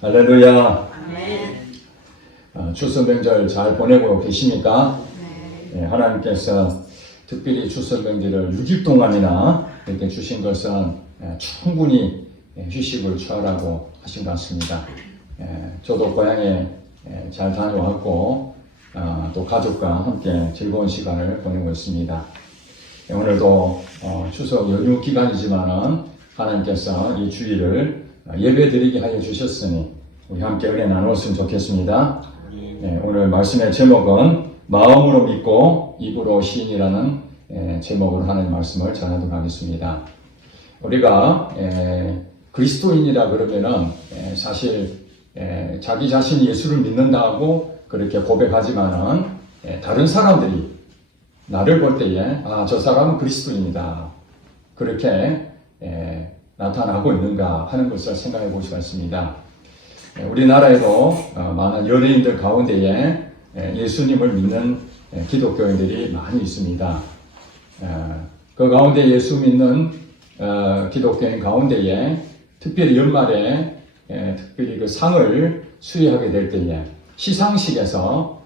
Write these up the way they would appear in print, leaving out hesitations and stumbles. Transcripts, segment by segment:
할렐루야. 아멘. 추수 명절 잘 보내고 계십니까? 하나님께서 특별히 추수 명절을 6일 동안이나 이렇게 주신 것은 충분히 휴식을 취하라고 하신 것 같습니다. 저도 고향에 잘 다녀왔고 또 가족과 함께 즐거운 시간을 보내고 있습니다. 오늘도 추석 연휴 기간이지만은 하나님께서 이 주일을 예배드리게 하여 주셨으니 우리 함께 은혜 나누었으면 좋겠습니다. 오늘 말씀의 제목은 마음으로 믿고 입으로 시인이라는 제목으로 하나님 말씀을 전하도록 하겠습니다. 우리가 그리스도인이라 그러면은 사실 자기 자신이 예수를 믿는다고 그렇게 고백하지만은 다른 사람들이 나를 볼 때에 저 사람은 그리스도인이다 그렇게 나타나고 있는가 하는 것을 생각해 볼 수가 있습니다. 우리나라에도 많은 연예인들 가운데에 예수님을 믿는 기독교인들이 많이 있습니다. 그 가운데 예수 믿는 기독교인 가운데에 특별히 연말에 특별히 그 상을 수여하게 될 때에 시상식에서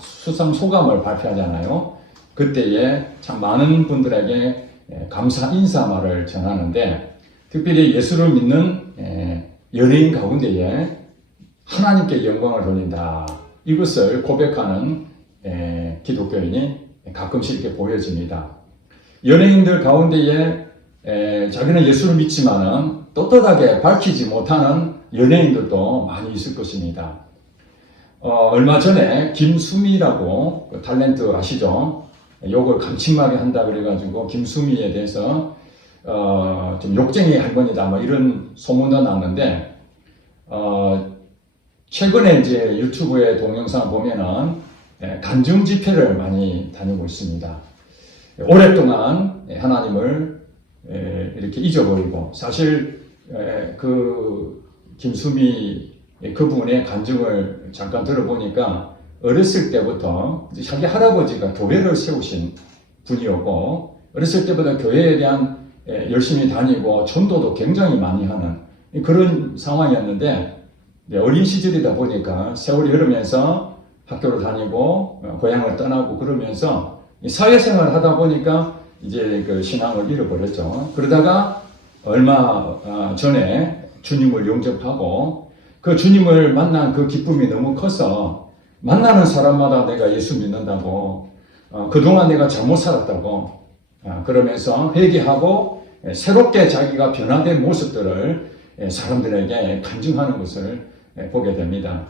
수상 소감을 발표하잖아요. 그때에 참 많은 분들에게 감사 인사말을 전하는데 특별히 예수를 믿는 연예인 가운데에 하나님께 영광을 돌린다. 이것을 고백하는 기독교인이 가끔씩 이렇게 보여집니다. 연예인들 가운데에 자기는 예수를 믿지만은 떳떳하게 밝히지 못하는 연예인들도 많이 있을 것입니다. 얼마 전에 김수미라고 그 탤런트 아시죠? 욕을 감칭하게 한다 그래가지고 김수미에 대해서 좀 욕쟁이 할머니다 뭐 이런 소문도 났는데 최근에 이제 유튜브에 동영상 보면은 간증 집회를 많이 다니고 있습니다. 오랫동안 하나님을 이렇게 잊어버리고 사실 그 김수미 그분의 간증을 잠깐 들어보니까 어렸을 때부터 자기 할아버지가 교회를 세우신 분이었고 어렸을 때부터 교회에 대한 열심히 다니고 전도도 굉장히 많이 하는 그런 상황이었는데 어린 시절이다 보니까 세월이 흐르면서 학교를 다니고 고향을 떠나고 그러면서 사회생활을 하다 보니까 이제 그 신앙을 잃어버렸죠. 그러다가 얼마 전에 주님을 영접하고 그 주님을 만난 그 기쁨이 너무 커서 만나는 사람마다 내가 예수 믿는다고 그동안 내가 잘못 살았다고 그러면서 회개하고 새롭게 자기가 변화된 모습들을 사람들에게 간증하는 것을 보게 됩니다.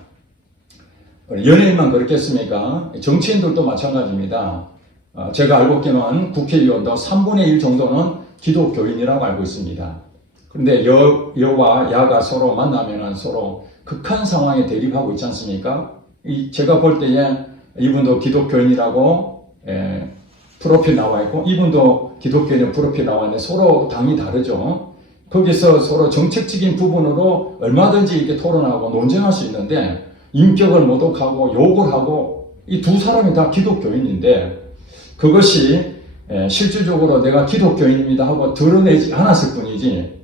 연예인만 그렇겠습니까? 정치인들도 마찬가지입니다. 제가 알고 있기는 국회의원도 3분의 1 정도는 기독교인이라고 알고 있습니다. 그런데 여와 야가 서로 만나면 서로 극한 상황에 대립하고 있지 않습니까? 제가 볼 때에 이분도 기독교인이라고 프로필 나와 있고 이분도 기독교인의 프로필 나와 있는데 서로 당이 다르죠. 거기서 서로 정책적인 부분으로 얼마든지 이렇게 토론하고 논쟁할 수 있는데 인격을 모독하고 욕을 하고 이 두 사람이 다 기독교인인데 그것이 실질적으로 내가 기독교인입니다 하고 드러내지 않았을 뿐이지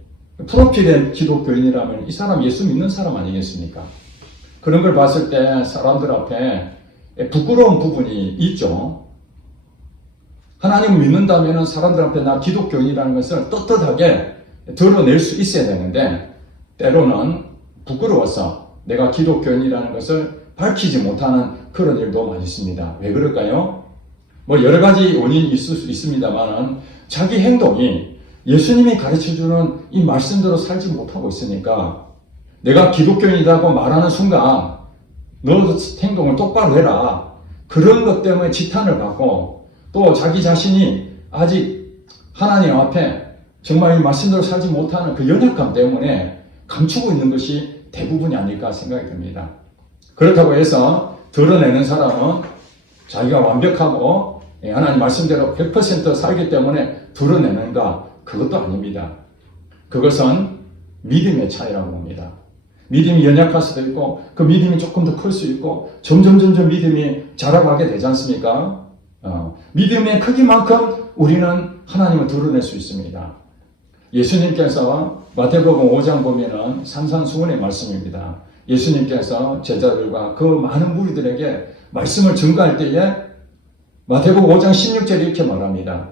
프로필에 기독교인이라면 이 사람 예수 믿는 사람 아니겠습니까? 그런 걸 봤을 때 사람들 앞에 부끄러운 부분이 있죠. 하나님을 믿는다면 사람들 앞에 나 기독교인이라는 것을 떳떳하게 드러낼 수 있어야 되는데 때로는 부끄러워서 내가 기독교인이라는 것을 밝히지 못하는 그런 일도 많이 있습니다. 왜 그럴까요? 뭐 여러 가지 원인이 있을 수 있습니다만 자기 행동이 예수님이 가르쳐주는 이 말씀대로 살지 못하고 있으니까 내가 기독교인이라고 말하는 순간 너도 행동을 똑바로 해라. 그런 것 때문에 지탄을 받고 또 자기 자신이 아직 하나님 앞에 정말 이 말씀대로 살지 못하는 그 연약감 때문에 감추고 있는 것이 대부분이 아닐까 생각이 듭니다. 그렇다고 해서 드러내는 사람은 자기가 완벽하고 하나님 말씀대로 100% 살기 때문에 드러내는가? 그것도 아닙니다. 그것은 믿음의 차이라고 봅니다. 믿음이 연약할 수도 있고 그 믿음이 조금 더 클 수 있고 점점 믿음이 자라가게 되지 않습니까? 믿음의 크기만큼 우리는 하나님을 드러낼 수 있습니다. 예수님께서 마태복음 5장 보면은 산상수훈의 말씀입니다. 예수님께서 제자들과 그 많은 무리들에게 말씀을 증거할 때에 마태복음 5장 16절에 이렇게 말합니다.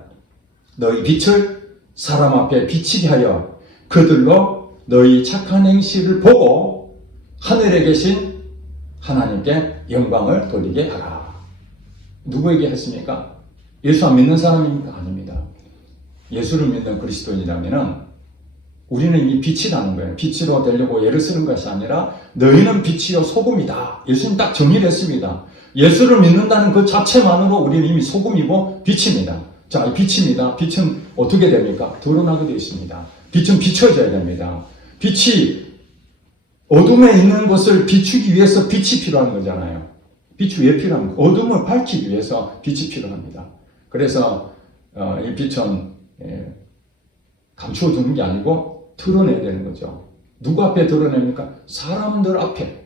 너희 빛을 사람 앞에 비치게 하여 그들로 너희 착한 행실을 보고 하늘에 계신 하나님께 영광을 돌리게 하라. 누구에게 했습니까? 예수 안 믿는 사람입니까? 아닙니다. 예수를 믿는 그리스도인이라면 우리는 이 빛이라는 거예요. 빛으로 되려고 애를 쓰는 것이 아니라 너희는 빛이요 소금이다. 예수님 딱 정의를 했습니다. 예수를 믿는다는 그 자체만으로 우리는 이미 소금이고 빛입니다. 자, 이 빛입니다. 빛은 어떻게 됩니까? 드러나게 되어 있습니다. 빛은 비춰져야 됩니다. 빛이 어둠에 있는 것을 비추기 위해서 빛이 필요한 거잖아요. 빛이 왜 필요합니까? 어둠을 밝히기 위해서 빛이 필요합니다. 그래서 이 빛은 감추어두는 게 아니고 드러내야 되는 거죠. 누구 앞에 드러냅니까? 사람들 앞에.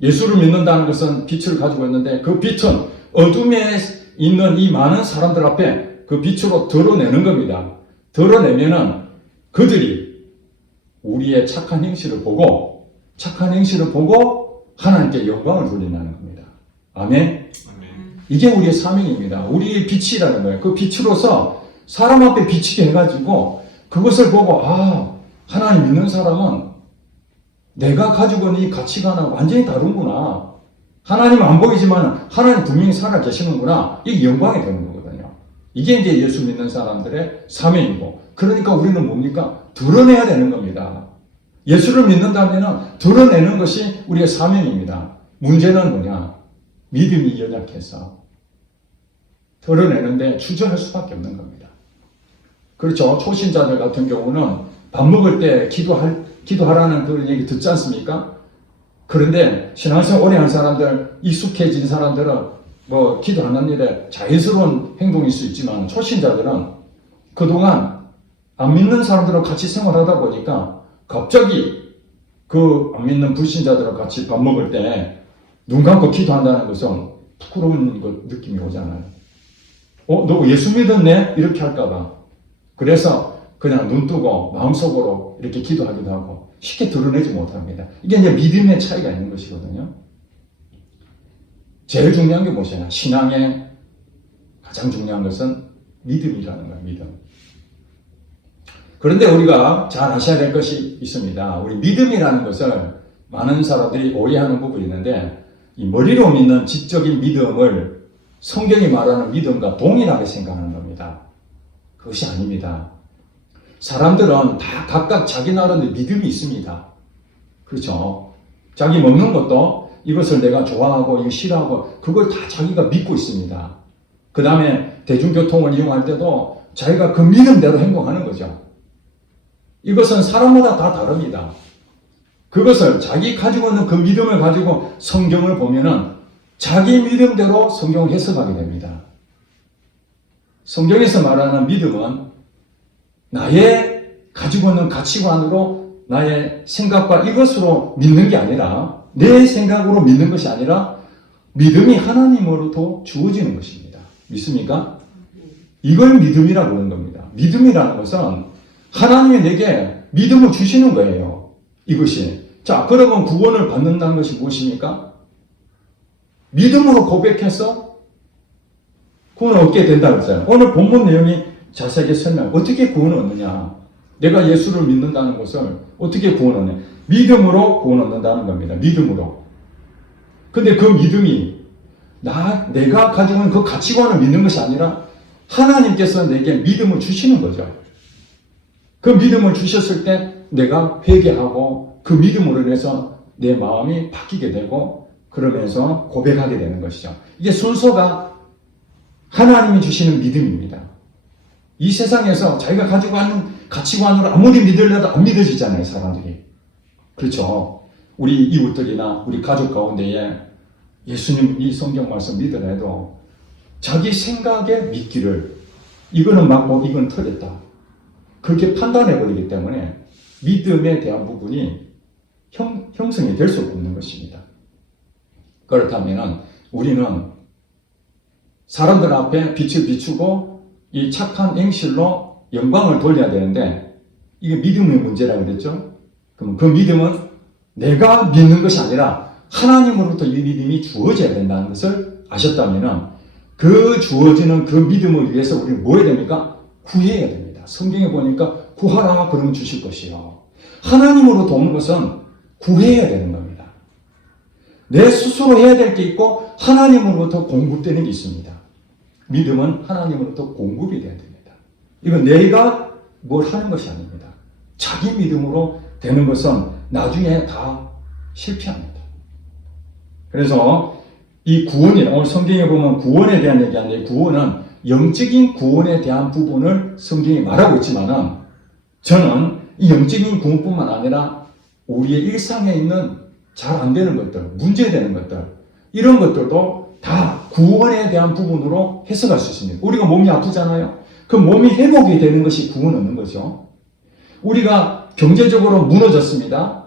예수를 믿는다는 것은 빛을 가지고 있는데 그 빛은 어둠에 있는 이 많은 사람들 앞에 그 빛으로 드러내는 겁니다. 드러내면은 그들이 우리의 착한 행실을 보고 하나님께 영광을 돌린다는 겁니다. 아멘. 이게 우리의 사명입니다. 우리의 빛이라는 거예요. 그 빛으로서 사람 앞에 비치게 해가지고 그것을 보고 하나님 믿는 사람은 내가 가지고 있는 이 가치관은 완전히 다른구나. 하나님 안 보이지만 하나님 분명히 살아 계시는구나. 이게 영광이 되는 거거든요. 이게 이제 예수 믿는 사람들의 사명이고 그러니까 우리는 뭡니까? 드러내야 되는 겁니다. 예수를 믿는다면 드러내는 것이 우리의 사명입니다. 문제는 뭐냐? 믿음이 연약해서 드러내는데 주저할 수밖에 없는 겁니다. 그렇죠. 초신자들 같은 경우는 밥 먹을 때 기도하라는 그런 얘기 듣지 않습니까? 그런데 신앙생활 오래 한 사람들, 익숙해진 사람들은 뭐 기도하는 일에 자연스러운 행동일 수 있지만 초신자들은 그동안 안 믿는 사람들과 같이 생활하다 보니까 갑자기 그 안 믿는 불신자들과 같이 밥 먹을 때 눈 감고 기도한다는 것은 부끄러운 느낌이 오잖아요. 너 예수 믿었네? 이렇게 할까봐. 그래서 그냥 눈 뜨고 마음속으로 이렇게 기도하기도 하고 쉽게 드러내지 못합니다. 이게 이제 믿음의 차이가 있는 것이거든요. 제일 중요한 게 무엇이냐? 신앙의 가장 중요한 것은 믿음이라는 거예요. 믿음. 그런데 우리가 잘 아셔야 될 것이 있습니다. 우리 믿음이라는 것을 많은 사람들이 오해하는 부분이 있는데 이 머리로 믿는 지적인 믿음을 성경이 말하는 믿음과 동일하게 생각하는 겁니다. 그것이 아닙니다. 사람들은 다 각각 자기 나름의 믿음이 있습니다. 그렇죠? 자기 먹는 것도 이것을 내가 좋아하고 이거 싫어하고 그걸 다 자기가 믿고 있습니다. 그 다음에 대중교통을 이용할 때도 자기가 그 믿음대로 행동하는 거죠. 이것은 사람마다 다 다릅니다. 그것을 자기 가지고 있는 그 믿음을 가지고 성경을 보면은 자기 믿음대로 성경을 해석하게 됩니다. 성경에서 말하는 믿음은 나의 가지고 있는 가치관으로 나의 생각과 이것으로 믿는 게 아니라 내 생각으로 믿는 것이 아니라 믿음이 하나님으로부터 주어지는 것입니다. 믿습니까? 이걸 믿음이라고 하는 겁니다. 믿음이라는 것은 하나님이 내게 믿음을 주시는 거예요. 이것이. 자, 그러면 구원을 받는다는 것이 무엇입니까? 믿음으로 고백해서 구원을 얻게 된다고 했어요. 오늘 본문 내용이 자세하게 설명. 어떻게 구원을 얻느냐? 내가 예수를 믿는다는 것을 어떻게 구원을 얻느냐? 믿음으로 구원을 얻는다는 겁니다. 믿음으로. 근데 그 믿음이 내가 가지고 있는 그 가치관을 믿는 것이 아니라 하나님께서 내게 믿음을 주시는 거죠. 그 믿음을 주셨을 때 내가 회개하고 그 믿음으로 인해서 내 마음이 바뀌게 되고 그러면서 고백하게 되는 것이죠. 이게 순서가 하나님이 주시는 믿음입니다. 이 세상에서 자기가 가지고 있는 가치관으로 아무리 믿으려도 안 믿어지잖아요, 사람들이. 그렇죠. 우리 이웃들이나 우리 가족 가운데에 예수님 이 성경 말씀 믿으려도 자기 생각에 믿기를 이거는 맞고 이건 틀렸다. 그렇게 판단해버리기 때문에 믿음에 대한 부분이 형성이 될 수 없는 것입니다. 그렇다면 우리는 사람들 앞에 빛을 비추고 이 착한 행실로 영광을 돌려야 되는데 이게 믿음의 문제라고 그랬죠. 그럼 그 믿음은 내가 믿는 것이 아니라 하나님으로부터 이 믿음이 주어져야 된다는 것을 아셨다면 그 주어지는 그 믿음을 위해서 우리는 뭐 해야 됩니까? 구해야 됩니다. 성경에 보니까 구하라 그러면 주실 것이요. 하나님으로부터 오는 것은 구해야 되는 겁니다. 내 스스로 해야 될 게 있고 하나님으로부터 공급되는 게 있습니다. 믿음은 하나님으로부터 공급이 돼야 됩니다. 이건 내가 뭘 하는 것이 아닙니다. 자기 믿음으로 되는 것은 나중에 다 실패합니다. 그래서 이 구원이 오늘 성경에 보면 구원에 대한 얘기하는데 구원은 영적인 구원에 대한 부분을 성경이 말하고 있지만은 저는 이 영적인 구원뿐만 아니라 우리의 일상에 있는 잘 안 되는 것들, 문제되는 것들 이런 것들도 다 구원에 대한 부분으로 해석할 수 있습니다. 우리가 몸이 아프잖아요. 그 몸이 회복이 되는 것이 구원 얻는 거죠. 우리가 경제적으로 무너졌습니다.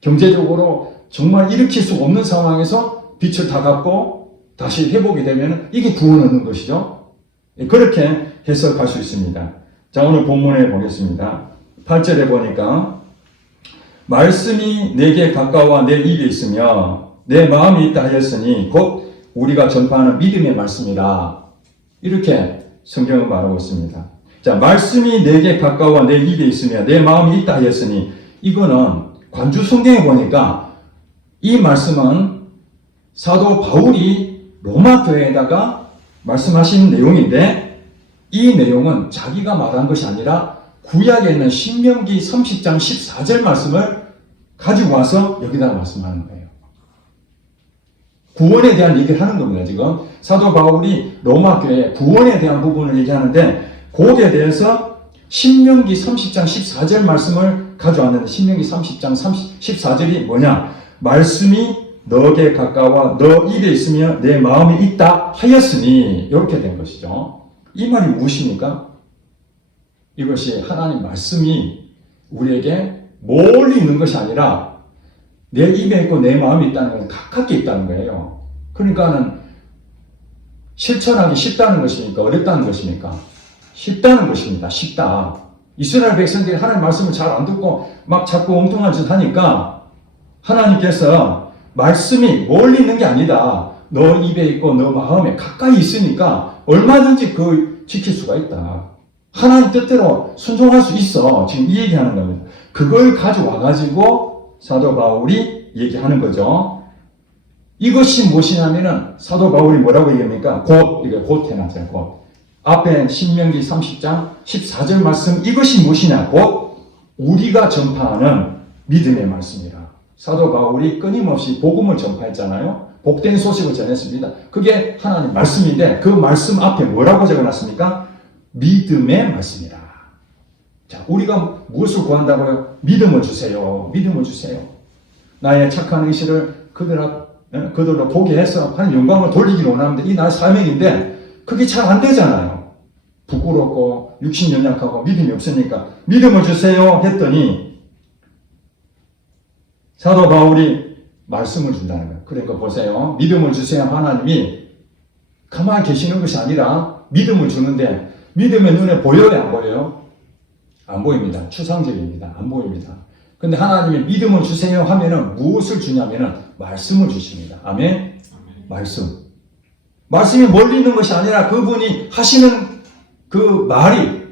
경제적으로 정말 일으킬 수 없는 상황에서 빛을 다 갚고 다시 회복이 되면 이게 구원 얻는 것이죠. 그렇게 해석할 수 있습니다. 자, 오늘 본문에 보겠습니다. 8절에 보니까 말씀이 내게 가까워 내 입에 있으며 내 마음이 있다 하였으니 곧 우리가 전파하는 믿음의 말씀이라. 이렇게 성경은 말하고 있습니다. 자, 말씀이 내게 가까워 내 입에 있으며 내 마음이 있다 하였으니 이거는 관주 성경에 보니까 이 말씀은 사도 바울이 로마 교회에다가 말씀하신 내용인데 이 내용은 자기가 말한 것이 아니라 구약에 있는 신명기 30장 14절 말씀을 가지고 와서 여기다 말씀하는 거예요. 구원에 대한 얘기를 하는 겁니다. 지금 사도 바울이 로마 교회에 구원에 대한 부분을 얘기하는데 거기에 대해서 신명기 30장 14절 말씀을 가져왔는데 신명기 30장 14절이 뭐냐? 말씀이 너에게 가까워 너 입에 있으며 내 마음이 있다 하였으니 이렇게 된 것이죠. 이 말이 무엇입니까? 이것이 하나님 말씀이 우리에게 멀리 있는 것이 아니라 내 입에 있고 내 마음이 있다는 건 가깝게 있다는 거예요. 그러니까는 실천하기 쉽다는 것입니까? 어렵다는 것입니까? 쉽다는 것입니다. 쉽다. 이스라엘 백성들이 하나님 말씀을 잘 안 듣고 막 자꾸 엉뚱한 짓 하니까 하나님께서 말씀이 멀리 있는 게 아니다. 너 입에 있고 너 마음에 가까이 있으니까 얼마든지 그 지킬 수가 있다. 하나님 뜻대로 순종할 수 있어. 지금 이 얘기하는 겁니다. 그걸 가져와가지고 사도 바울이 얘기하는 거죠. 이것이 무엇이냐면은 사도 바울이 뭐라고 얘기합니까? 이게 곧 해놨어요. 곧. 앞에 신명기 30장 14절 말씀 이것이 무엇이냐? 곧 우리가 전파하는 믿음의 말씀이라. 사도 바울이 끊임없이 복음을 전파했잖아요. 복된 소식을 전했습니다. 그게 하나님 말씀인데 그 말씀 앞에 뭐라고 적어놨습니까? 믿음의 말씀이라. 자, 우리가 무엇을 구한다고요? 믿음을 주세요. 믿음을 주세요. 나의 착한 의식을 그들로 보게 해서 하나님 영광을 돌리기를 원하는데 이 나의 사명인데 그게 잘 안 되잖아요. 부끄럽고 육신 연약하고 믿음이 없으니까 믿음을 주세요 했더니 사도 바울이 말씀을 준다는 거예요. 그러니까 보세요. 믿음을 주세요. 하나님이 가만히 계시는 것이 아니라 믿음을 주는데 믿음의 눈에 보여요? 안 보여요? 안 보입니다. 추상적입니다. 안 보입니다. 근데 하나님이 믿음을 주세요 하면은 무엇을 주냐면은 말씀을 주십니다. 아멘? 말씀. 말씀이 멀리 있는 것이 아니라 그분이 하시는 그 말이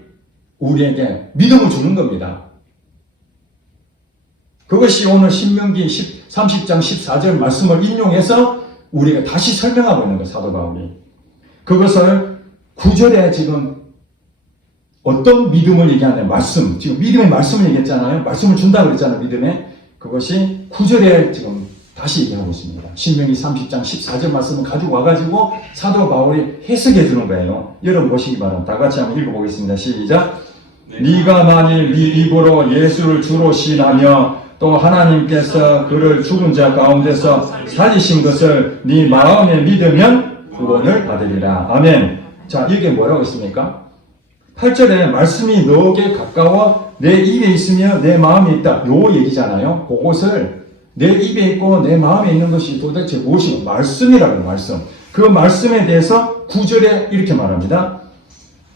우리에게 믿음을 주는 겁니다. 그것이 오늘 신명기 30장 14절 말씀을 인용해서 우리가 다시 설명하고 있는 거예요. 사도 바울이. 그것을 9절에 지금 어떤 믿음을 얘기하냐? 말씀. 지금 믿음의 말씀을 얘기했잖아요. 말씀을 준다고 그랬잖아요. 믿음에. 그것이 9절에 지금 다시 얘기하고 있습니다. 신명기 30장 14절 말씀을 가지고 와가지고 사도 바울이 해석해 주는 거예요. 여러분 보시기 바랍니다. 다 같이 한번 읽어보겠습니다. 시작. 네가 만일 네 입으로 예수를 주로 시인하며 또 하나님께서 그를 죽은 자 가운데서 살리신 것을 네 마음에 믿으면 구원을 받으리라. 아멘. 자, 이게 뭐라고 했습니까? 8절에 말씀이 너에게 가까워 내 입에 있으며 내 마음에 있다. 요 얘기잖아요. 그것을 내 입에 있고 내 마음에 있는 것이 도대체 무엇인가? 말씀이라고 말씀. 그 말씀에 대해서 9절에 이렇게 말합니다.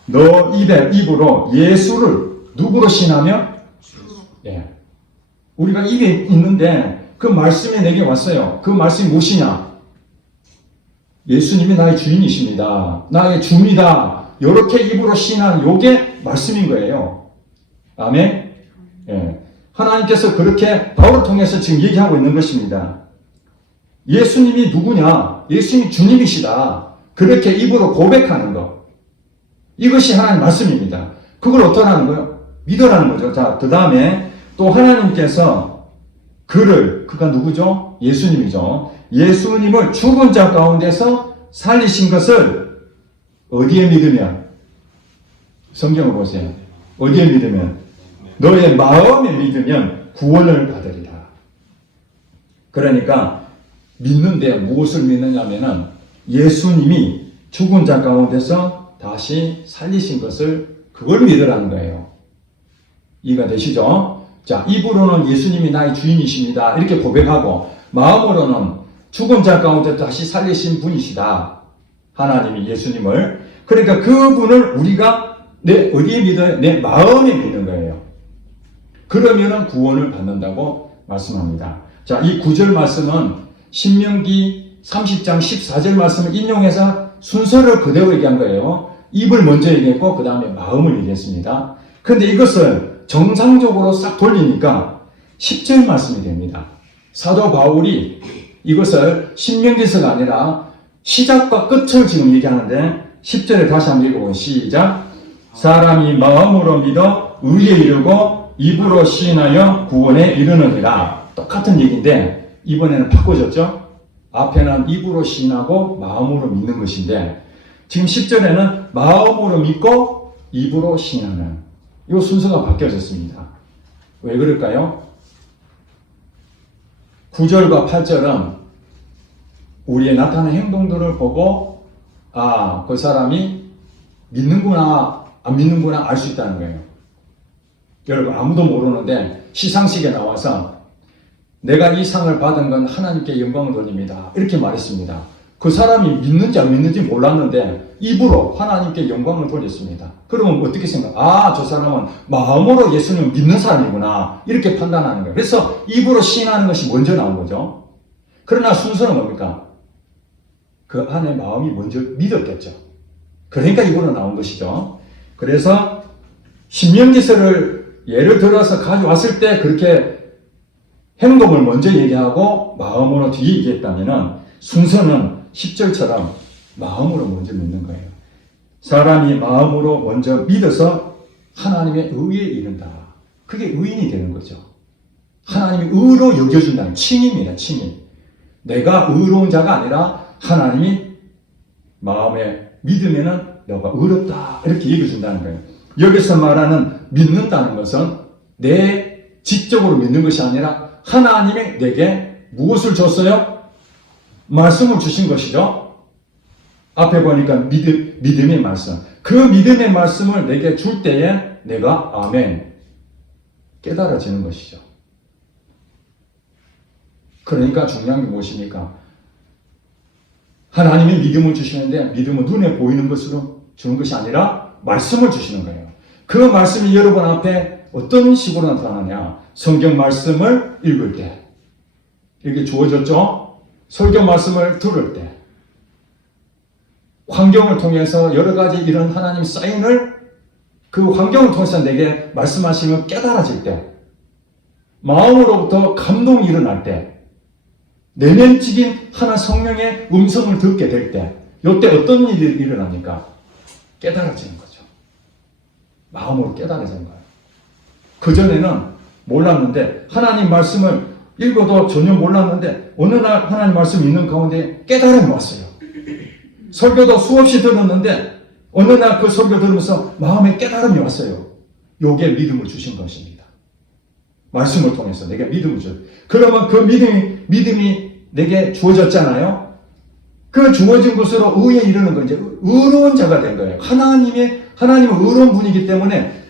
너 입으로 예수를 누구로 신하며? 예. 우리가 입에 있는데 그 말씀이 내게 왔어요. 그 말씀이 무엇이냐? 예수님이 나의 주인이십니다. 나의 주입니다. 이렇게 입으로 시인한 요게 말씀인 거예요. 아멘? 예. 하나님께서 그렇게 바울을 통해서 지금 얘기하고 있는 것입니다. 예수님이 누구냐? 예수님이 주님이시다. 그렇게 입으로 고백하는 것. 이것이 하나님 말씀입니다. 그걸 어떻게 하는 거예요? 믿으라는 거죠. 자, 그 다음에 또 하나님께서 그가 누구죠? 예수님이죠. 예수님을 죽은 자 가운데서 살리신 것을 어디에 믿으면? 성경을 보세요. 어디에 믿으면? 너의 마음에 믿으면 구원을 받으리라. 그러니까 믿는데 무엇을 믿느냐면은 예수님이 죽은 자 가운데서 다시 살리신 것을 그걸 믿으라는 거예요. 이해가 되시죠? 자, 입으로는 예수님이 나의 주인이십니다. 이렇게 고백하고 마음으로는 죽은 자 가운데 다시 살리신 분이시다. 하나님이 예수님을. 그러니까 그분을 우리가 어디에 믿어요? 내 마음에 믿는 거예요. 그러면은 구원을 받는다고 말씀합니다. 자, 이 9절 말씀은 신명기 30장 14절 말씀을 인용해서 순서를 그대로 얘기한 거예요. 입을 먼저 얘기했고 그 다음에 마음을 얘기했습니다. 그런데 이것을 정상적으로 싹 돌리니까 10절 말씀이 됩니다. 사도 바울이 이것을 신명기서가 아니라 시작과 끝을 지금 얘기하는데 10절에 다시 한번 읽어보면 시작. 사람이 마음으로 믿어 의에 이르고 입으로 시인하여 구원에 이르느니라. 똑같은 얘기인데 이번에는 바꿔졌죠. 앞에는 입으로 시인하고 마음으로 믿는 것인데 지금 10절에는 마음으로 믿고 입으로 시인하는 이 순서가 바뀌어졌습니다. 왜 그럴까요? 9절과 8절은 우리의 나타나는 행동들을 보고 그 사람이 믿는구나 안 믿는구나 알 수 있다는 거예요. 여러분 아무도 모르는데 시상식에 나와서 내가 이 상을 받은 건 하나님께 영광을 돌립니다. 이렇게 말했습니다. 그 사람이 믿는지 안 믿는지 몰랐는데 입으로 하나님께 영광을 돌렸습니다. 그러면 어떻게 생각? 저 사람은 마음으로 예수님을 믿는 사람이구나. 이렇게 판단하는 거예요. 그래서 입으로 시인하는 것이 먼저 나온 거죠. 그러나 순서는 뭡니까? 그 안에 마음이 먼저 믿었겠죠. 그러니까 입으로 나온 것이죠. 그래서 신명기서를 예를 들어서 가져왔을 때 그렇게 행동을 먼저 얘기하고 마음으로 뒤에 얘기했다면 순서는 10절처럼 마음으로 먼저 믿는 거예요. 사람이 마음으로 먼저 믿어서 하나님의 의에 이른다. 그게 의인이 되는 거죠. 하나님이 의로 여겨준다는 칭입니다. 칭임. 내가 의로운 자가 아니라 하나님이 마음에 믿으면은 너가 의롭다. 이렇게 얘기해준다는 거예요. 여기서 말하는 믿는다는 것은 내 지적으로 믿는 것이 아니라 하나님이 내게 무엇을 줬어요? 말씀을 주신 것이죠. 앞에 보니까 믿음의 말씀. 그 믿음의 말씀을 내게 줄 때에 내가 아멘 깨달아지는 것이죠. 그러니까 중요한 게 무엇입니까? 하나님이 믿음을 주시는데 믿음은 눈에 보이는 것으로 주는 것이 아니라 말씀을 주시는 거예요. 그 말씀이 여러분 앞에 어떤 식으로 나타나냐? 성경 말씀을 읽을 때 이렇게 주어졌죠? 설교 말씀을 들을 때 환경을 통해서 여러 가지 이런 하나님 사인을 그 환경을 통해서 내게 말씀하시면 깨달아질 때 마음으로부터 감동이 일어날 때 내면적인 하나 성령의 음성을 듣게 될 때 이때 어떤 일이 일어납니까? 깨달아지는 거죠. 마음으로 깨달아지는 거예요. 그전에는 몰랐는데 하나님 말씀을 읽어도 전혀 몰랐는데 어느 날 하나님 말씀 있는 가운데 깨달음이 왔어요. 설교도 수없이 들었는데 어느 날 그 설교 들으면서 마음에 깨달음이 왔어요. 요게 믿음을 주신 것입니다. 말씀을 통해서 내게 믿음을 줘요. 그러면 그 믿음이 내게 주어졌잖아요. 그 주어진 것으로 의에 이르는 건 이제 의로운 자가 된 거예요. 하나님은 의로운 분이기 때문에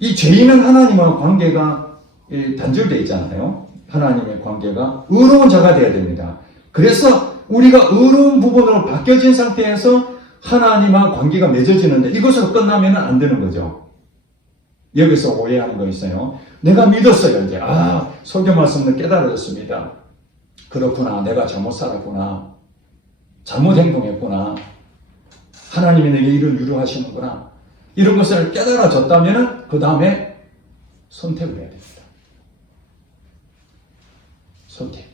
이 죄인은 하나님과 관계가 단절되어 있잖아요. 하나님의 관계가 의로운 자가 되어야 됩니다. 그래서 우리가 의로운 부분으로 바뀌어진 상태에서 하나님과 관계가 맺어지는데 이것으로 끝나면 안 되는 거죠. 여기서 오해하는 거 있어요. 내가 믿었어요. 이제 설교 말씀을 깨달았습니다. 그렇구나. 내가 잘못 살았구나. 잘못 행동했구나. 하나님이 내게 이를 유로하시는구나. 이런 것을 깨달아졌다면 그 다음에 선택을 해야 됩니다. 선택.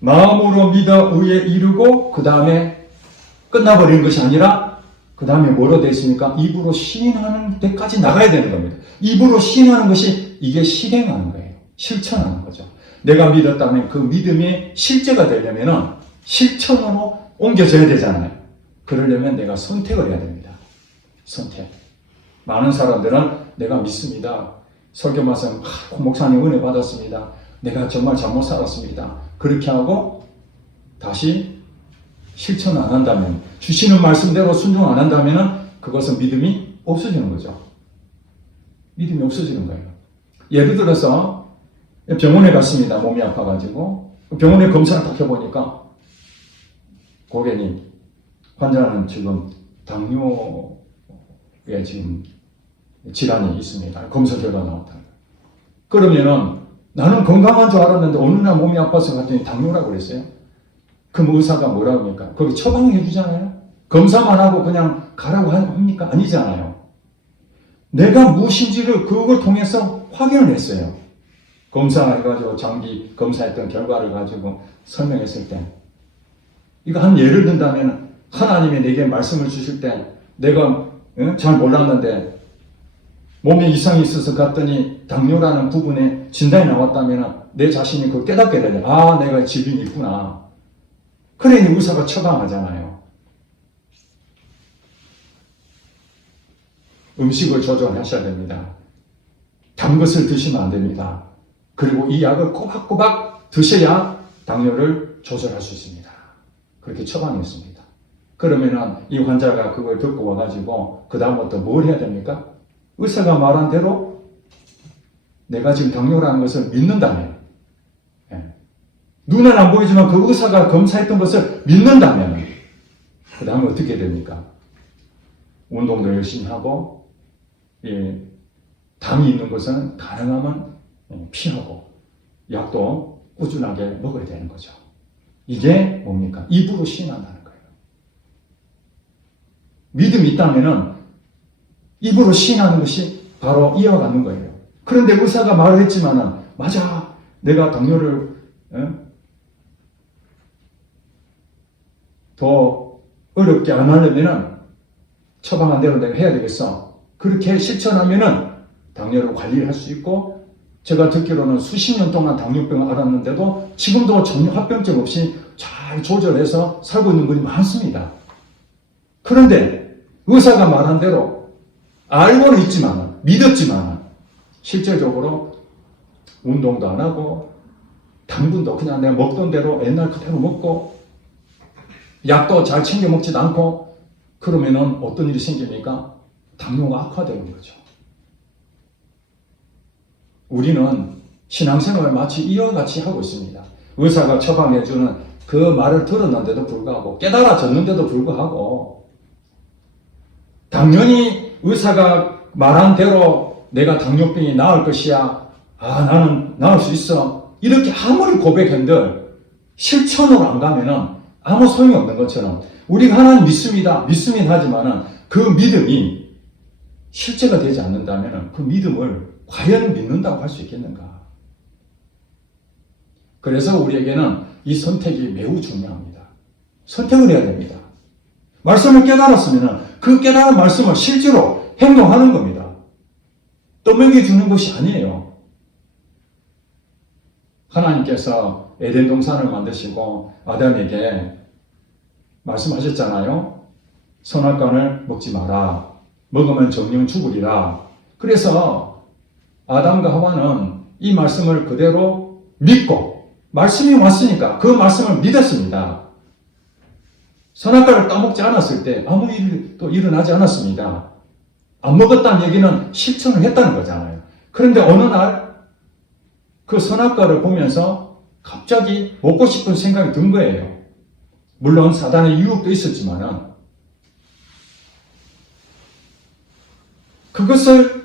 마음으로 믿어 의에 이르고 그 다음에 끝나버리는 것이 아니라 그 다음에 뭐로 되어 있습니까? 입으로 시인하는 데까지 나가야 되는 겁니다. 입으로 시인하는 것이 이게 실행하는 거예요. 실천하는 거죠. 내가 믿었다면 그 믿음이 실제가 되려면 실천으로 옮겨져야 되잖아요. 그러려면 내가 선택을 해야 됩니다. 선택. 많은 사람들은 내가 믿습니다. 설교 말씀, 목사님 은혜 받았습니다. 내가 정말 잘못 살았습니다. 그렇게 하고 다시 실천 안 한다면, 주시는 말씀대로 순종 안 한다면 그것은 믿음이 없어지는 거죠. 믿음이 없어지는 거예요. 예를 들어서 병원에 갔습니다. 몸이 아파가지고 병원에 검사를 딱 해보니까 고객님, 환자는 지금 당뇨에 지금 질환이 있습니다. 검사 결과 나왔다. 그러면은 나는 건강한 줄 알았는데 어느 날 몸이 아파서 갔더니 당뇨라고 그랬어요. 그럼 의사가 뭐라고 합니까? 거기 처방해 주잖아요. 검사만 하고 그냥 가라고 합니까? 아니잖아요. 내가 무엇인지를 그걸 통해서 확인을 했어요. 검사해가지고 장기 검사했던 결과를 가지고 설명했을 때, 이거 한 예를 든다면 하나님이 내게 말씀을 주실 때 내가 잘 몰랐는데 몸에 이상이 있어서 갔더니 당뇨라는 부분에 진단이 나왔다면 내 자신이 그걸 깨닫게 되죠. 내가 질병이 있구나. 그러니 의사가 처방하잖아요. 음식을 조절하셔야 됩니다. 단 것을 드시면 안 됩니다. 그리고 이 약을 꼬박꼬박 드셔야 당뇨를 조절할 수 있습니다. 그렇게 처방했습니다. 그러면은 이 환자가 그걸 듣고 와가지고 그 다음부터 뭘 해야 됩니까? 의사가 말한 대로 내가 지금 당뇨라는 것을 믿는다면, 눈은 안 보이지만 그 의사가 검사했던 것을 믿는다면 그 다음에 어떻게 됩니까? 운동도 열심히 하고, 담이 있는 것은 가능하면 피하고 약도 꾸준하게 먹어야 되는 거죠. 이게 뭡니까? 입으로 시인한다는 거예요. 믿음이 있다면은 입으로 시인하는 것이 바로 이어가는 거예요. 그런데 의사가 말을 했지만은, 맞아, 내가 당뇨를 더 어렵게 안 하려면은 처방한 대로 내가 해야 되겠어. 그렇게 실천하면은 당뇨를 관리를 할 수 있고, 제가 듣기로는 수십 년 동안 당뇨병을 앓았는데도 지금도 전혀 합병증 없이 잘 조절해서 살고 있는 분이 많습니다. 그런데 의사가 말한 대로 알고는 있지만, 믿었지만 실제적으로 운동도 안 하고 당분도 그냥 내가 먹던 대로 옛날 그대로 먹고 약도 잘 챙겨 먹지도 않고, 그러면은 어떤 일이 생깁니까? 당뇨가 악화되는 거죠. 우리는 신앙생활을 마치 이와 같이 하고 있습니다. 의사가 처방해주는 그 말을 들었는데도 불구하고, 깨달아졌는데도 불구하고, 당연히 의사가 말한 대로 내가 당뇨병이 나을 것이야, 나는 나을 수 있어, 이렇게 아무리 고백한들 실천으로 안 가면은 아무 소용이 없는 것처럼, 우리가 하나님 믿습니다, 믿으면 하지만은 그 믿음이 실제가 되지 않는다면 그 믿음을 과연 믿는다고 할 수 있겠는가? 그래서 우리에게는 이 선택이 매우 중요합니다. 선택을 해야 됩니다. 말씀을 깨달았으면 그 깨달은 말씀을 실제로 행동하는 겁니다. 떠먹여 주는 것이 아니에요. 하나님께서 에덴 동산을 만드시고 아담에게 말씀하셨잖아요. 선악과를 먹지 마라. 먹으면 정령 죽으리라. 그래서 아담과 하와는 이 말씀을 그대로 믿고, 말씀이 왔으니까 그 말씀을 믿었습니다. 선악과를 따먹지 않았을 때 아무 일도 일어나지 않았습니다. 안 먹었다는 얘기는 실천을 했다는 거잖아요. 그런데 어느 날 그 선악과를 보면서 갑자기 먹고 싶은 생각이 든 거예요. 물론 사단의 유혹도 있었지만은 그것을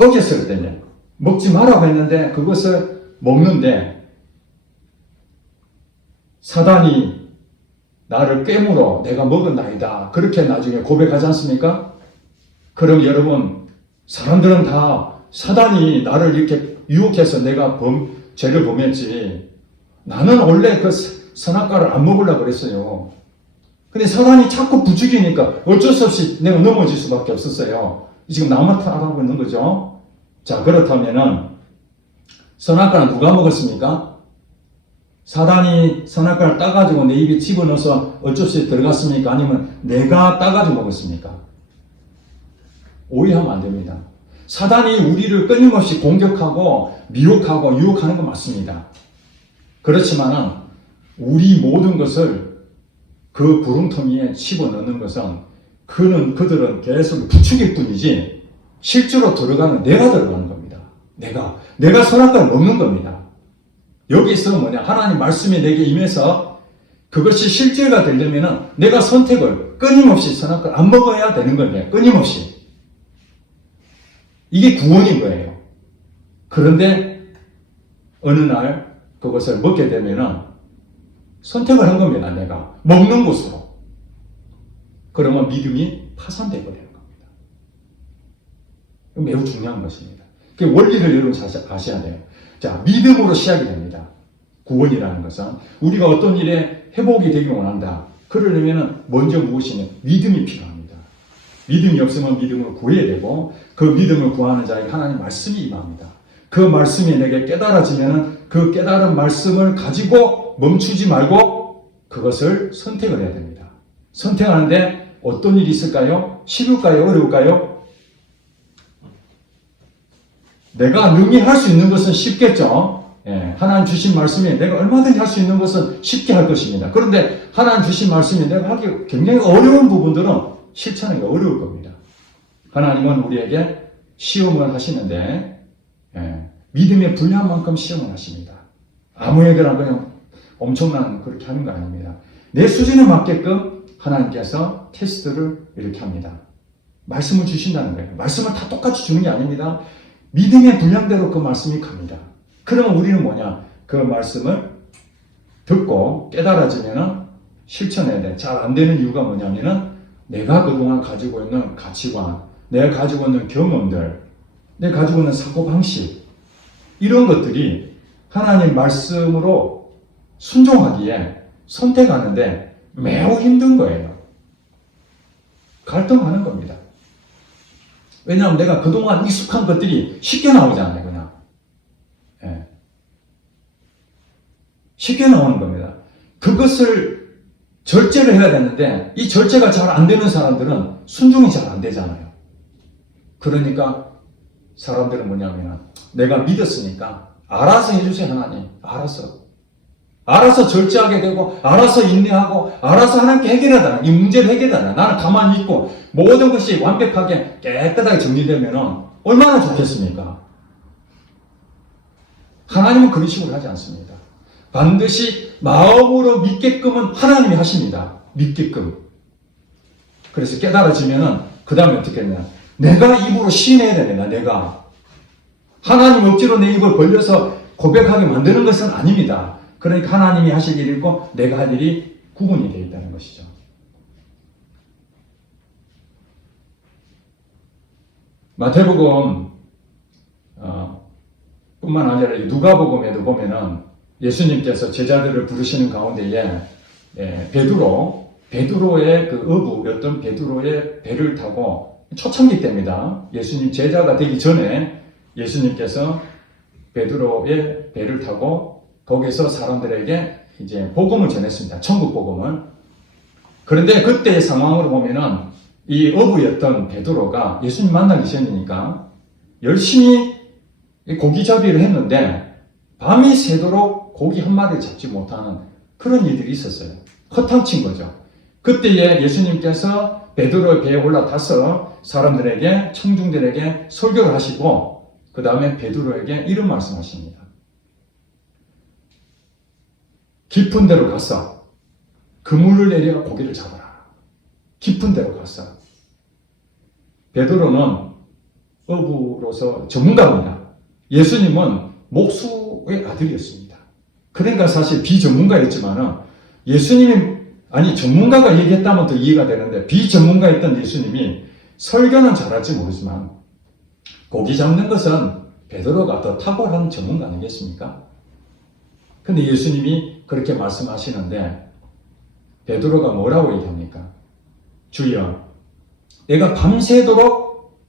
어겼을 때냐. 먹지 말라고 했는데 그것을 먹는데 사단이 나를 꿰물어 내가 먹은 나이다. 그렇게 나중에 고백하지 않습니까? 그럼 여러분, 사람들은 다 사단이 나를 이렇게 유혹해서 내가 죄를 범했지. 나는 원래 그 선악과를 안 먹으려고 그랬어요. 근데 사단이 자꾸 부추기니까 어쩔 수 없이 내가 넘어질 수밖에 없었어요. 지금 나만 탓하고 있는 거죠. 자, 그렇다면은 선악과는 누가 먹었습니까? 사단이 선악과를 따가지고 내 입에 집어넣어서 어쩔 수 없이 들어갔습니까? 아니면 내가 따가지고 먹었습니까? 오해하면 안 됩니다. 사단이 우리를 끊임없이 공격하고 미혹하고 유혹하는 건 맞습니다. 그렇지만은 우리 모든 것을 그 구렁텅이에 집어넣는 것은 그들은 계속 부추길 뿐이지 실제로 들어가는 내가 들어가는 겁니다. 내가 선악과를 먹는 겁니다. 여기서 뭐냐, 하나님 말씀이 내게 임해서 그것이 실제가 되려면은 내가 선택을 끊임없이 선악과를 안 먹어야 되는 거예요. 끊임없이. 이게 구원인 거예요. 그런데 어느 날 그것을 먹게 되면은 선택을 한 겁니다. 내가 먹는 곳으로. 그러면 믿음이 파산되어 버리는 겁니다. 매우 중요한 것입니다. 그 원리를 여러분 잘 아셔야 돼요. 자, 믿음으로 시작이 됩니다. 구원이라는 것은 우리가 어떤 일에 회복이 되길 원한다. 그러려면 먼저 무엇이냐? 믿음이 필요합니다. 믿음이 없으면 믿음으로 구해야 되고 그 믿음을 구하는 자에게 하나님 말씀이 임합니다. 그 말씀이 내게 깨달아지면 그 깨달은 말씀을 가지고 멈추지 말고 그것을 선택을 해야 됩니다. 선택하는데 어떤 일이 있을까요? 쉬울까요? 어려울까요? 내가 능히 할 수 있는 것은 쉽겠죠. 하나님 주신 말씀이 내가 얼마든지 할 수 있는 것은 쉽게 할 것입니다. 그런데 하나님 주신 말씀이 내가 하기 굉장히 어려운 부분들은 실천하기 어려울 겁니다. 하나님은 우리에게 시험을 하시는데 믿음의 분량 만큼 시험을 하십니다. 아무에게나 그냥 엄청난 그렇게 하는 거 아닙니다. 내 수준에 맞게끔 하나님께서 테스트를 이렇게 합니다. 말씀을 주신다는 거예요. 말씀을 다 똑같이 주는 게 아닙니다. 믿음의 분량대로 그 말씀이 갑니다. 그러면 우리는 뭐냐? 그 말씀을 듣고 깨달아지면은 실천해야 돼. 잘 안 되는 이유가 뭐냐면은 내가 그동안 가지고 있는 가치관, 내가 가지고 있는 경험들, 내가 가지고 있는 사고방식, 이런 것들이 하나님 말씀으로 순종하기에 선택하는데 매우 힘든 거예요. 갈등하는 겁니다. 왜냐하면 내가 그동안 익숙한 것들이 쉽게 나오잖아요, 그냥. 쉽게 나오는 겁니다. 그것을 절제를 해야 되는데 이 절제가 잘 안 되는 사람들은 순종이 잘 안 되잖아요. 그러니까 사람들은 뭐냐면 내가 믿었으니까 알아서 해주세요, 하나님. 알아서 절제하게 되고 알아서 인내하고 알아서 하나님께 해결하다. 이 문제를 해결하다. 나는 가만히 있고 모든 것이 완벽하게 깨끗하게 정리되면 얼마나 좋겠습니까? 하나님은 그런 식으로 하지 않습니다. 반드시 마음으로 믿게끔은 하나님이 하십니다. 믿게끔. 그래서 깨달아지면은 그 다음에 어떻게 했냐? 내가 입으로 시인해야 되나? 내가 하나님 억지로 내 입을 벌려서 고백하게 만드는 것은 아닙니다. 그러니까 하나님이 하실 일이 있고 내가 할 일이 구분이 되어 있다는 것이죠. 마태복음 뿐만 아니라 누가복음에도 보면은 예수님께서 제자들을 부르시는 가운데에 베드로의 그 어부였던 베드로의 배를 타고 초창기 때입니다. 예수님 제자가 되기 전에 예수님께서 베드로의 배를 타고 거기서 사람들에게 이제 복음을 전했습니다. 천국 복음을. 그런데 그때의 상황으로 보면은 이 어부였던 베드로가 예수님 만나기 전이니까 열심히 고기잡이를 했는데 밤이 새도록 고기 한 마리를 잡지 못하는 그런 일들이 있었어요. 허탕친 거죠. 그때에 예수님께서 베드로의 배에 올라타서 사람들에게, 청중들에게 설교를 하시고 그 다음에 베드로에게 이런 말씀하십니다. 깊은 데로 가서 그물을 내려 고기를 잡아라. 깊은 데로 가서. 베드로는 어부로서 전문가입니다. 예수님은 목수의 아들이었습니다. 그러니까 사실 비전문가였지만은 예수님이 전문가가 얘기했다면 더 이해가 되는데 비전문가였던 예수님이 설교는 잘할지 모르지만 고기 잡는 것은 베드로가 더 탁월한 전문가 아니겠습니까? 근데 예수님이 그렇게 말씀하시는데 베드로가 뭐라고 얘기합니까? 주여, 내가 밤새도록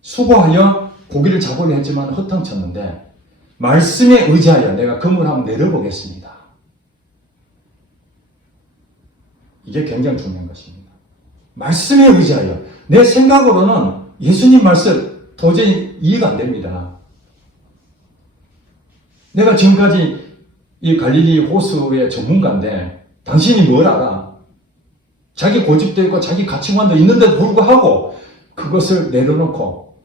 수고하여 고기를 잡으려 했지만 허탕쳤는데 말씀에 의지하여 내가 그물 한번 내려보겠습니다. 이게 굉장히 중요한 것입니다. 말씀에 의지하여. 내 생각으로는 예수님 말씀 도저히 이해가 안 됩니다. 내가 지금까지 이 갈릴리 호수의 전문가인데 당신이 뭘 알아? 자기 고집도 있고 자기 가치관도 있는데도 불구하고 그것을 내려놓고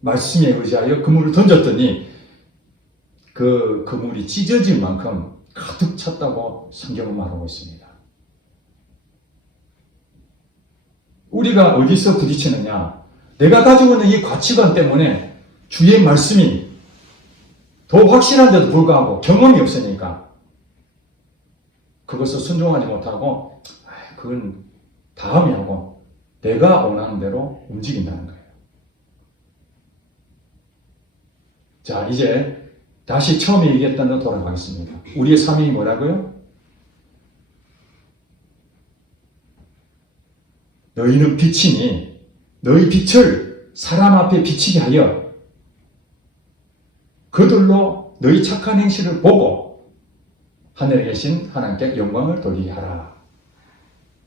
말씀에 의지하여 그물을 던졌더니 그 그물이 찢어질 만큼 가득 찼다고 성경은 말하고 있습니다. 우리가 어디서 부딪히느냐? 내가 가지고 있는 이 가치관 때문에 주의 말씀이 더 확실한데도 불구하고 경험이 없으니까 그것을 순종하지 못하고 그건 다음에 하고 내가 원하는 대로 움직인다는 거예요. 자, 이제 다시 처음에 얘기했던 데 돌아가겠습니다. 우리의 사명이 뭐라고요? 너희는 빛이니 너희 빛을 사람 앞에 비치게 하여 그들로 너희 착한 행실을 보고 하늘에 계신 하나님께 영광을 돌리게 하라.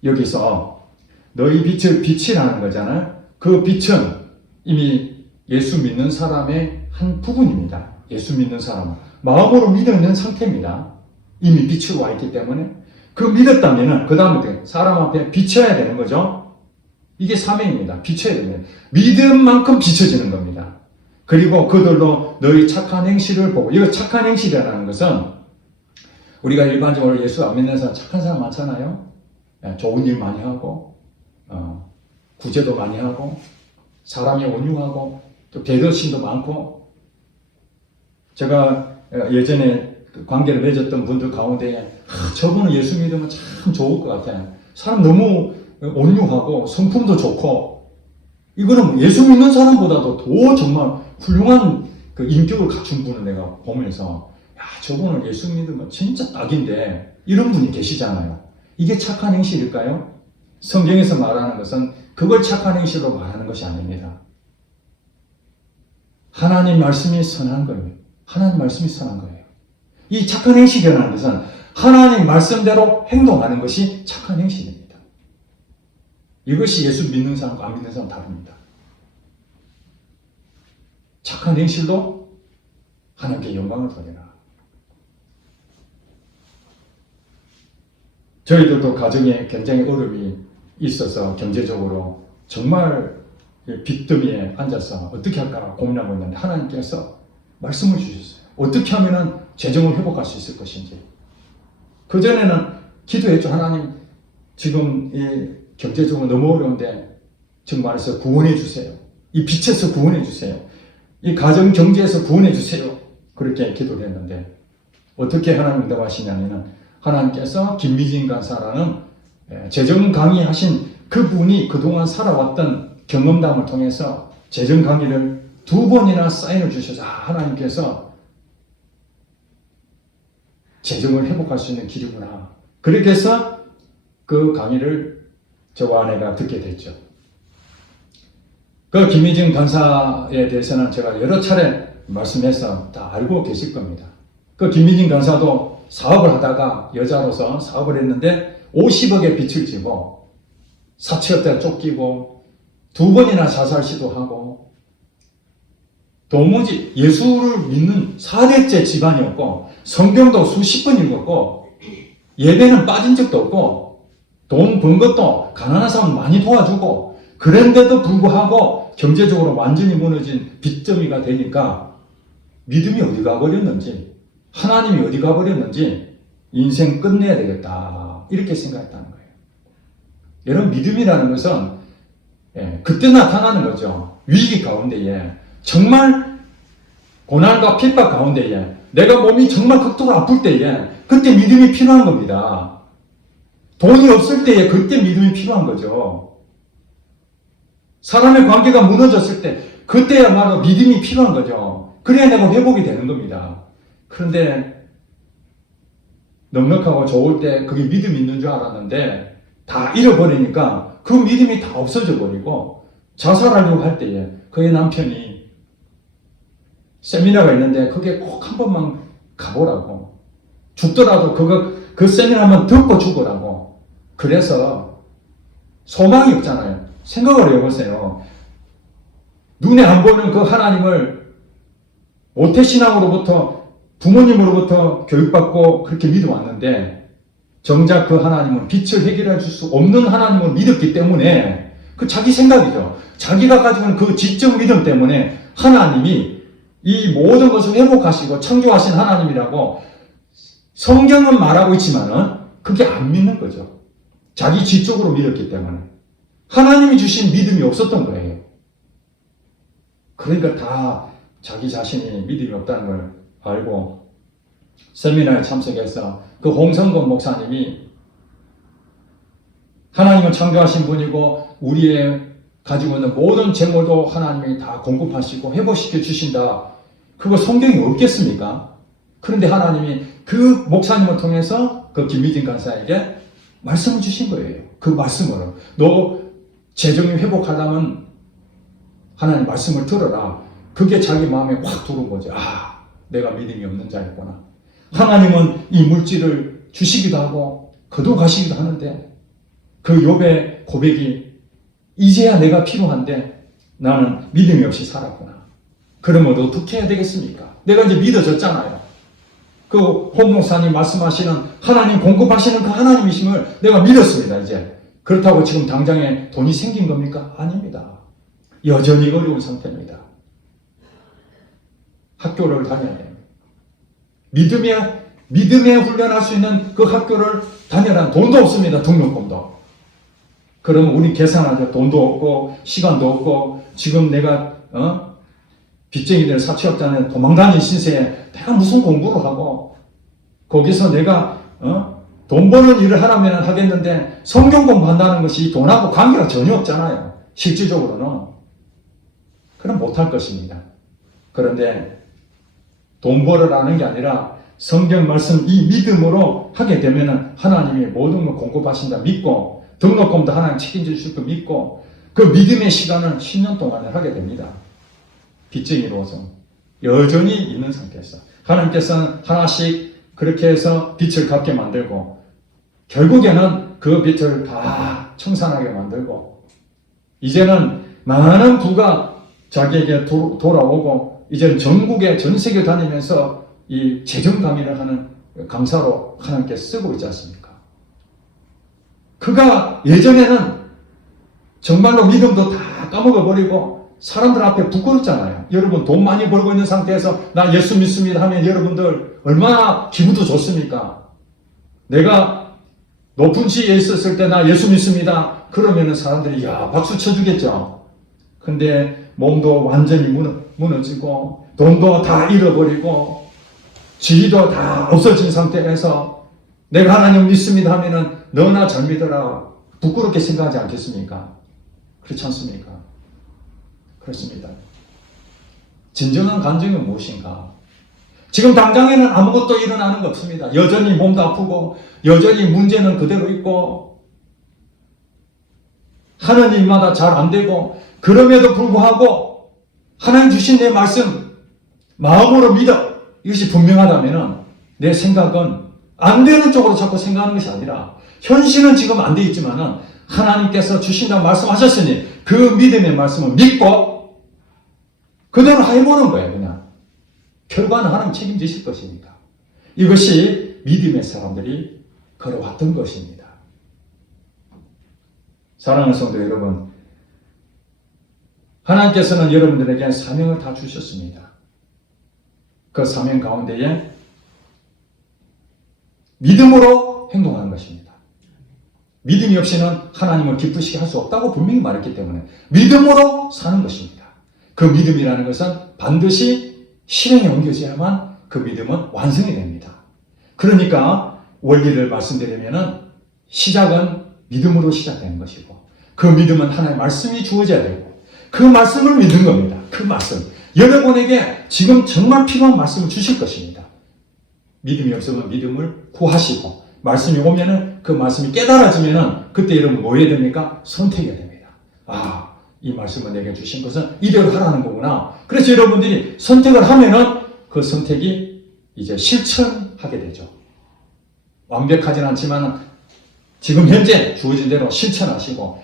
여기서 너희 빛을 빛이라는 거잖아요. 그 빛은 이미 예수 믿는 사람의 한 부분입니다. 예수 믿는 사람은 마음으로 믿는 상태입니다. 이미 빛으로 와 있기 때문에 그 믿었다면 그 다음에 사람 앞에 비춰야 되는 거죠. 이게 사명입니다. 비춰야 됩니다. 믿음만큼 비춰지는 겁니다. 그리고 그들로 너희 착한 행실을 보고, 이거 착한 행실이라는 것은 우리가 일반적으로 예수 안 믿는 사람 착한 사람 많잖아요. 좋은 일 많이 하고 구제도 많이 하고 사람이 온유하고 또 배려심도 많고. 제가 예전에 관계를 맺었던 분들 가운데 저분은 예수 믿으면 참 좋을 것 같아요. 사람 너무 온유하고 성품도 좋고 이거는 예수 믿는 사람보다도 더 정말 훌륭한 그 인격을 갖춘 분을 내가 보면서 저분은 예수 믿으면 진짜 딱인데 이런 분이 계시잖아요. 이게 착한 행실일까요? 성경에서 말하는 것은 그걸 착한 행실로 말하는 것이 아닙니다. 하나님 말씀이 선한 거예요. 하나님 말씀이 선한 거예요. 이 착한 행실이라는 것은 하나님 말씀대로 행동하는 것이 착한 행실입니다. 이것이 예수 믿는 사람과 안 믿는 사람 다릅니다. 착한 행실로 하나님께 영광을 돌리라. 저희들도 가정에 굉장히 어려움이 있어서 경제적으로 정말 빚더미에 앉아서 어떻게 할까 고민하고 있는데 하나님께서 말씀을 주셨어요. 어떻게 하면 재정을 회복할 수 있을 것인지. 그전에는 기도했죠. 하나님 지금 이 경제적으로 너무 어려운데 지금 말해서 구원해 주세요. 이 빚에서 구원해 주세요. 이 가정 경제에서 구원해 주세요. 그렇게 기도를 했는데 어떻게 하나님 응답하시냐면 하나님께서 김미진 간사라는 재정 강의하신 그분이 그동안 살아왔던 경험담을 통해서 재정 강의를 2번이나 사인을 주셔서 하나님께서 재정을 회복할 수 있는 길이구나. 그렇게 해서 그 강의를 저와 아내가 듣게 됐죠. 그 김미진 간사에 대해서는 제가 여러 차례 말씀해서 다 알고 계실 겁니다. 그 김미진 간사도 사업을 하다가 여자로서 사업을 했는데 50억의 빚을 지고 사채업자가 쫓기고 2번이나 자살 시도하고 도무지 예수를 믿는 4대째 집안이었고 성경도 수십 번 읽었고 예배는 빠진 적도 없고 돈 번 것도 가난한 사람 많이 도와주고 그런데도 불구하고 경제적으로 완전히 무너진 빚더미가 되니까 믿음이 어디 가버렸는지 하나님이 어디 가버렸는지 인생 끝내야 되겠다 이렇게 생각했다는 거예요. 여러분 믿음이라는 것은 그때 나타나는 거죠. 위기 가운데에 정말 고난과 핍박 가운데에 내가 몸이 정말 극도로 아플 때에 그때 믿음이 필요한 겁니다. 돈이 없을 때에 그때 믿음이 필요한 거죠. 사람의 관계가 무너졌을 때 그때야말로 믿음이 필요한 거죠. 그래야 내가 회복이 되는 겁니다. 그런데 넉넉하고 좋을 때 그게 믿음이 있는 줄 알았는데 다 잃어버리니까 그 믿음이 다 없어져 버리고 자살하려고 할 때에 그의 남편이 세미나가 있는데 그게 꼭 한 번만 가보라고, 죽더라도 그 세미나 한번 듣고 죽으라고. 그래서 소망이 없잖아요. 생각을 해보세요. 눈에 안 보이는 그 하나님을 모태신앙으로부터 부모님으로부터 교육받고 그렇게 믿어왔는데 정작 그 하나님은 빛을 해결해 줄 수 없는 하나님을 믿었기 때문에 그 자기 생각이죠. 자기가 가지고 있는 그 지적 믿음 때문에 하나님이 이 모든 것을 회복하시고 창조하신 하나님이라고 성경은 말하고 있지만은 그게 안 믿는 거죠. 자기 지적으로 믿었기 때문에 하나님이 주신 믿음이 없었던 거예요. 그러니까 다 자기 자신이 믿음이 없다는 걸 알고 세미나에 참석해서 그 홍성건 목사님이 하나님은 창조하신 분이고 우리의 가지고 있는 모든 재물도 하나님이 다 공급하시고 회복시켜 주신다. 그거 성경이 없겠습니까? 그런데 하나님이 그 목사님을 통해서 그 김미진 간사에게 말씀을 주신 거예요. 그 말씀으로 너 재정이 회복하려면 하나님 말씀을 들어라. 그게 자기 마음에 확 들어온 거죠. 아, 내가 믿음이 없는 자였구나. 하나님은 이 물질을 주시기도 하고 거두가시기도 하는데 그 욥의 고백이 이제야 내가 필요한데 나는 믿음이 없이 살았구나. 그러면 어떻게 해야 되겠습니까? 내가 이제 믿어졌잖아요. 그 홍 목사님 말씀하시는 하나님 공급하시는 그 하나님이심을 내가 믿었습니다. 이제 그렇다고 지금 당장에 돈이 생긴 겁니까? 아닙니다. 여전히 어려운 상태입니다. 학교를 다녀야 됩니다. 믿음에 훈련할 수 있는 그 학교를 다녀라. 돈도 없습니다. 등록금도. 그러면 우리 계산하자. 돈도 없고 시간도 없고 지금 내가 빚쟁이들 사채업자는 도망다니는 신세에 내가 무슨 공부를 하고 거기서 내가 돈 버는 일을 하라면 하겠는데 성경 공부한다는 것이 돈하고 관계가 전혀 없잖아요. 실질적으로는. 그럼 못할 것입니다. 그런데 돈 벌으라는 게 아니라 성경 말씀 이 믿음으로 하게 되면 하나님이 모든 걸 공급하신다 믿고 등록금도 하나님 책임져 주실 거 믿고 그 믿음의 시간을 10년 동안에 하게 됩니다. 빚쟁이로서 여전히 있는 상태에서 하나님께서는 하나씩 그렇게 해서 빚을 갚게 만들고 결국에는 그 빚을 다 청산하게 만들고 이제는 많은 부가 자기에게 돌아오고 이제는 전국에 전 세계 다니면서 이 재정 강의를 하는 강사로 하나님께 쓰고 있지 않습니까? 그가 예전에는 정말로 믿음도 다 까먹어버리고 사람들 앞에 부끄럽잖아요. 여러분 돈 많이 벌고 있는 상태에서 나 예수 믿습니다 하면 여러분들 얼마나 기분도 좋습니까? 내가 높은 지위에 있었을 때 나 예수 믿습니다. 그러면은 사람들이 야 박수 쳐주겠죠. 근데 몸도 완전히 무너지고 돈도 다 잃어버리고 지위도 다 없어진 상태에서 내가 하나님 믿습니다 하면은 너나 잘 믿어라 부끄럽게 생각하지 않겠습니까? 그렇지 않습니까? 그렇습니다. 진정한 간증은 무엇인가? 지금 당장에는 아무것도 일어나는 거 없습니다. 여전히 몸도 아프고 여전히 문제는 그대로 있고 하는 일마다 잘 안 되고 그럼에도 불구하고 하나님 주신 내 말씀 마음으로 믿어 이것이 분명하다면 내 생각은 안 되는 쪽으로 자꾸 생각하는 것이 아니라 현실은 지금 안 돼 있지만은 하나님께서 주신다고 말씀하셨으니 그 믿음의 말씀을 믿고 그대로 해보는 거예요. 그냥 결과는 하나님 책임지실 것이니까 이것이 믿음의 사람들이 걸어왔던 것입니다. 사랑하는 성도 여러분, 하나님께서는 여러분들에게 사명을 다 주셨습니다. 그 사명 가운데에 믿음으로 행동하는 것입니다. 믿음이 없이는 하나님을 기쁘시게 할 수 없다고 분명히 말했기 때문에 믿음으로 사는 것입니다. 그 믿음이라는 것은 반드시 실행에 옮겨져야만 그 믿음은 완성이 됩니다. 그러니까 원리를 말씀드리면은 시작은 믿음으로 시작되는 것이고 그 믿음은 하나님의 말씀이 주어져야 되고 그 말씀을 믿는 겁니다. 그 말씀. 여러분에게 지금 정말 필요한 말씀을 주실 것입니다. 믿음이 없으면 믿음을 구하시고 말씀이 오면은 그 말씀이 깨달아지면은 그때 여러분 뭐 해야 됩니까? 선택해야 됩니다. 아, 이 말씀을 내게 주신 것은 이대로 하라는 거구나. 그래서 여러분들이 선택을 하면은 그 선택이 이제 실천하게 되죠. 완벽하진 않지만 지금 현재 주어진 대로 실천하시고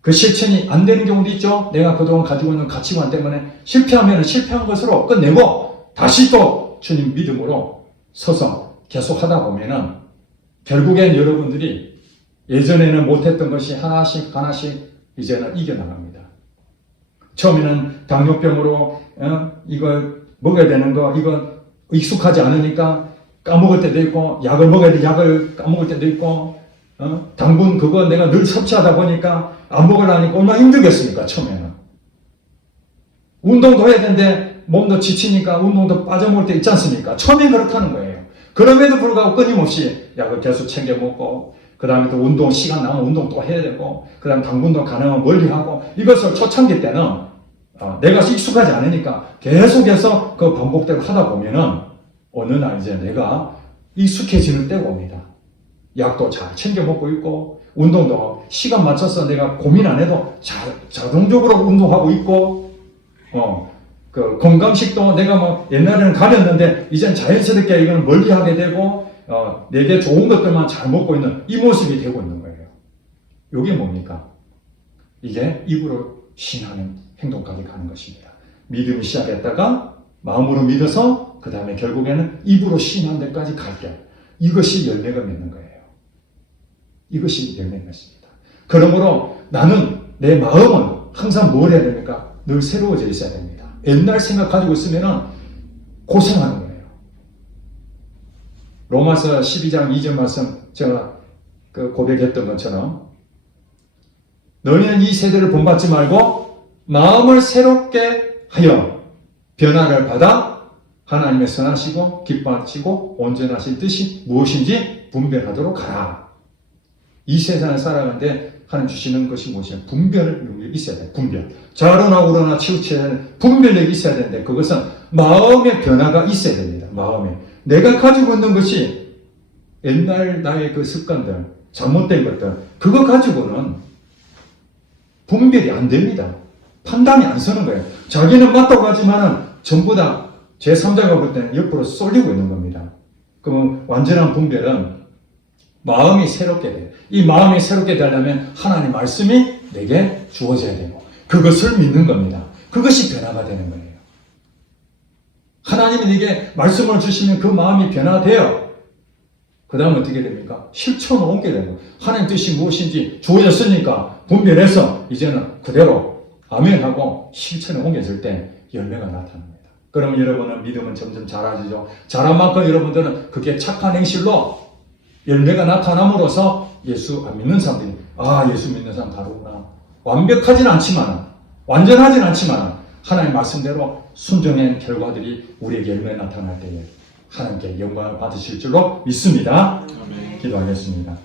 그 실천이 안 되는 경우도 있죠. 내가 그동안 가지고 있는 가치관 때문에 실패하면 실패한 것으로 끝내고 다시 또 주님 믿음으로 서서 계속 하다 보면은 결국엔 여러분들이 예전에는 못했던 것이 하나씩 이제는 이겨나갑니다. 처음에는 당뇨병으로 이걸 먹어야 되는 거 이거 익숙하지 않으니까 까먹을 때도 있고 약을 먹어야 돼 약을 까먹을 때도 있고 당분 그거 내가 늘 섭취하다 보니까 안 먹으려니까 얼마나 힘들겠습니까 처음에는. 운동도 해야 되는데 몸도 지치니까 운동도 빠져먹을 때 있지 않습니까? 처음엔 그렇다는 거예요. 그럼에도 불구하고 끊임없이 약을 계속 챙겨 먹고 그 다음에 또 운동 시간 나면 운동 또 해야 되고 그 다음에 당분도 가능하면 멀리하고 이것을 초창기 때는 내가 익숙하지 않으니까 계속해서 그 반복대로 하다 보면은 어느 날 이제 내가 익숙해지는 때가 옵니다. 약도 잘 챙겨 먹고 있고 운동도 시간 맞춰서 내가 고민 안 해도 자동적으로 운동하고 있고 그 건강식도 내가 뭐 옛날에는 가렸는데 이젠 자연스럽게 이걸 멀리하게 되고 내게 좋은 것들만 잘 먹고 있는 이 모습이 되고 있는 거예요. 이게 뭡니까? 이게 입으로 신하는 행동까지 가는 것입니다. 믿음이 시작했다가 마음으로 믿어서 그 다음에 결국에는 입으로 신한 데까지 갈 때 이것이 열매가 맺는 거예요. 이것이 열매가 맺습니다. 그러므로 나는 내 마음은 항상 뭘 해야 됩니까? 늘 새로워져 있어야 됩니다. 옛날 생각 가지고 있으면 고생하는 거예요. 로마서 12장 2절 말씀 제가 고백했던 것처럼 너희는 이 세대를 본받지 말고 마음을 새롭게 하여 변화를 받아 하나님의 선하시고 기뻐하시고 온전하신 뜻이 무엇인지 분별하도록 하라. 이 세상을 살아가는데 하나님 주시는 것이 무엇이냐? 분별력이 있어야 돼요. 분별. 좌로나 우로나 치우쳐야 되는 분별력이 있어야 되는데 그것은 마음의 변화가 있어야 됩니다. 마음에. 내가 가지고 있는 것이 옛날 나의 그 습관들, 잘못된 것들 그거 가지고는 분별이 안 됩니다. 판단이 안 서는 거예요. 자기는 맞다고 하지만은 전부 다 제3자가 볼 때는 옆으로 쏠리고 있는 겁니다. 그럼 완전한 분별은 마음이 새롭게 돼요. 이 마음이 새롭게 되려면 하나님 말씀이 내게 주어져야 되고 그것을 믿는 겁니다. 그것이 변화가 되는 거예요. 하나님이 내게 말씀을 주시면 그 마음이 변화돼요. 그 다음 어떻게 됩니까? 실천으로 옮게 되고 하나님 뜻이 무엇인지 주어졌으니까 분별해서 이제는 그대로 아멘하고 실천에 옮겨질 때 열매가 나타납니다. 그러면 여러분은 믿음은 점점 자라지죠. 자란 만큼 여러분들은 그게 착한 행실로 열매가 나타남으로써 예수 안 믿는 사람들이 예수 믿는 사람 다르구나. 완벽하진 않지만 완전하진 않지만 하나님 말씀대로 순종한 결과들이 우리에게 열매 나타날 때에 하나님께 영광을 받으실 줄로 믿습니다. 아멘. 기도하겠습니다.